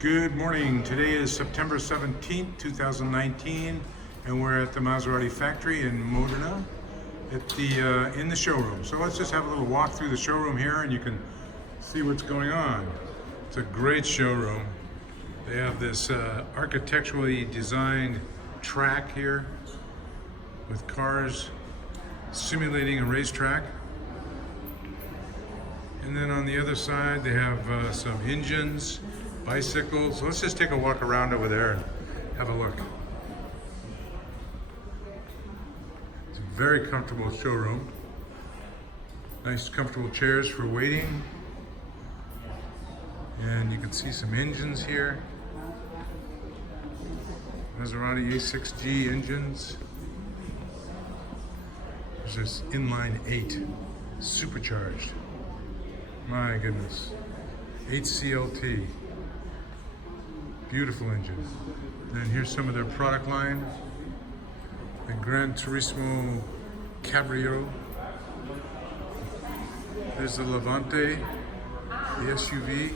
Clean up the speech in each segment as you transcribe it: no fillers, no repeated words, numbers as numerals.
Good morning. Today is September 17th, 2019, and we're at the Maserati factory in Modena at in the showroom. So let's just have a little walk through the showroom here and you can see what's going on. It's a great showroom. They have this architecturally designed track here with cars simulating a racetrack. And then on the other side they have some engines, bicycles. So let's just take a walk around over there and have a look. It's a very comfortable showroom. Nice comfortable chairs for waiting. And you can see some engines here. Maserati A6G engines. There's this inline 8, supercharged. My goodness. 8 CLT. Beautiful engine. And here's some of their product line. The Gran Turismo Cabrio. There's the Levante, the SUV.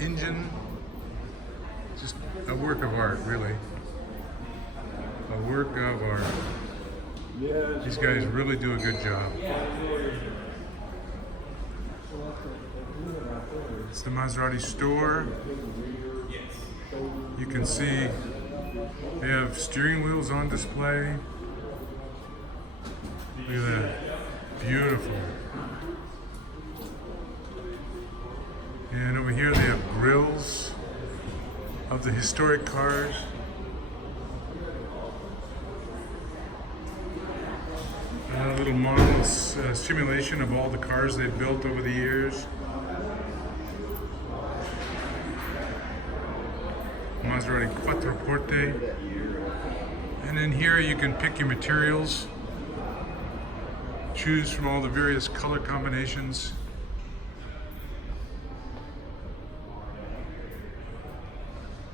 Engine. Just a work of art, really. A work of art. These guys really do a good job. It's the Maserati store. You can see they have steering wheels on display. Look at that. Beautiful. And over here they have grills of the historic cars. A little model simulation of all the cars they've built over the years. Maserati Quattroporte. And then here you can pick your materials. Choose from all the various color combinations.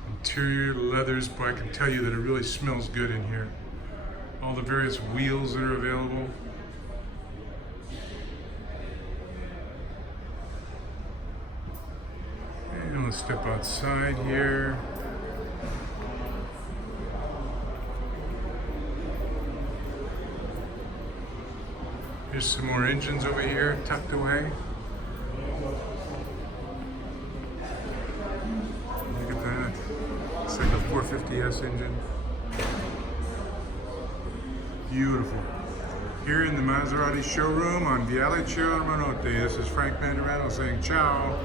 Interior leathers, but I can tell you that it really smells good in here. All the various wheels that are available. And let's step outside here. Here's some more engines over here, tucked away. Look at that. It's like a 450S engine. Beautiful. Here in the Maserati showroom on Viale, Ciro, Menotti. This is Frank Mandarano saying ciao.